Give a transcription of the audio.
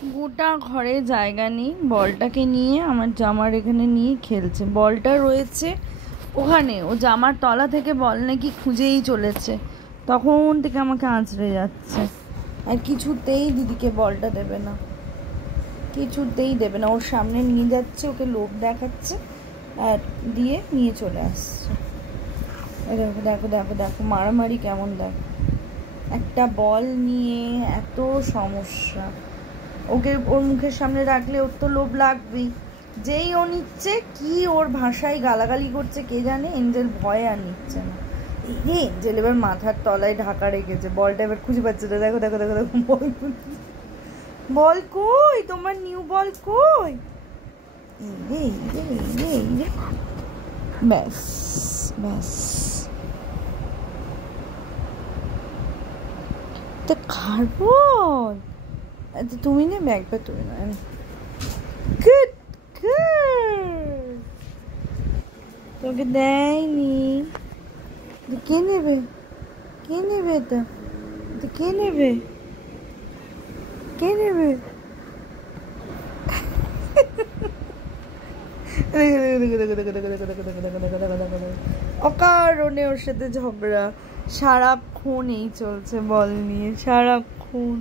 গোটা ঘরে জায়গা নেই, বলটাকে নিয়ে আমার জামার এখানে নিয়ে খেলছে। বলটা রয়েছে ওখানে, ও জামার তলা থেকে বল নাকি খুঁজেই চলেছে, তখন থেকে আমাকে আঁচড়ে যাচ্ছে। আর কিছুতেই দিদিকে বলটা দেবে না, কিছুতেই দেবে না। ওর সামনে নিয়ে যাচ্ছে, ওকে লোভ দেখাচ্ছে আর দিয়ে নিয়ে চলে আসছে। দেখো দেখো দেখো দেখো মারামারি কেমন, দেখো একটা বল নিয়ে এত সমস্যা। ওকে ওর মুখের সামনে রাখলে ওর তো লোভ লাগবেই। যেই ও নিচ্ছে, কি ওর ভাষায় গালাগালি করছে কে জানে। এঞ্জেল ভয়ে আর নিচ্ছে না। এই এঞ্জেল এবার মাথার তলায় ঢাকা রেখেছে, বলটা এবার খুঁজে পাচ্ছে না। দেখো দেখো দেখো দেখো বল, বল কই তোমার নিউ বল কই? ব্যাস ব্যাস, তা কার বল? আচ্ছা তুমি নেবে, একবার তুমি না। গুড গুড, তোকে দেয়নি। কে নেবে, কে নেবে? এটা কে নেবে, কে নেবে? অকারণে ওর সাথে ঝগড়া, সারাক্ষণ এই চলছে বল নিয়ে, সারাক্ষণ।